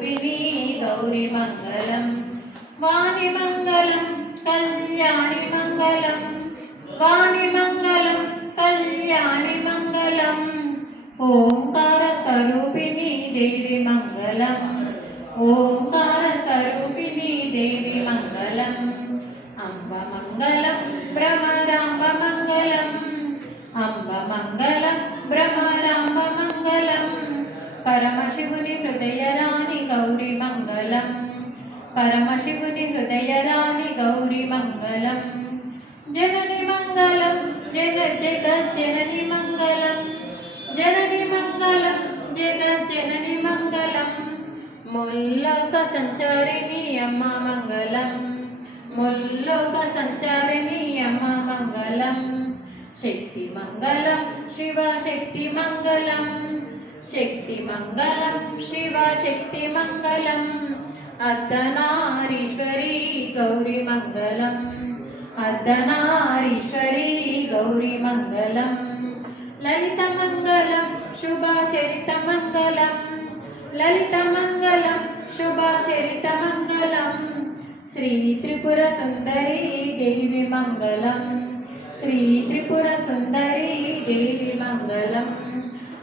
रूपिणी गौरी मंगलम वाणी मंगलम कल्याणी मंगलम वाणी मंगलम कल्याणी मंगलम ओंकार स्वरूपिणी देवी मंगलम ओंकार स्वरूपिणी देवी मंगलम अंब मंगलम भ्रमरांब मंगलम अंब मंगलम भ्रमरांब मंगलम परमशिवुनि हृदयराणि गौरी मंगलम परमशिवुनि हृदयराणि गौरी मंगलम जननी मंगलम जगज्जननी मंगलम जननी मंगलम जगज्जननी मंगलम मुल्लोक संचारिणी अम्मा मंगलम मुल्लोक संचारिणी अम्मा मंगलम शक्ति मंगलम शिवा शक्ति मंगलम शक्ति मंगलम शिवा शक्ति मंगलम अर्धनारीश्वरी गौरी मंगलम अर्धनारीश्वरी गौरी मंगलम ललित मंगलम शुभचरित मंगलम ललित मंगलम शुभचरित मंगलम श्री त्रिपुर सुंदरी देवी मंगलम श्री त्रिपुर सुंदरी देवी मंगलम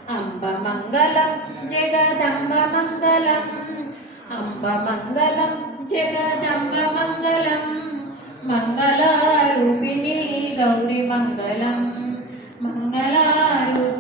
अंब मंगलम जगदंब मंगलम अंब मंगलम जगदंब मंगलम मंगलारूपिणी गौरी मंगलम मंगलारूपिणी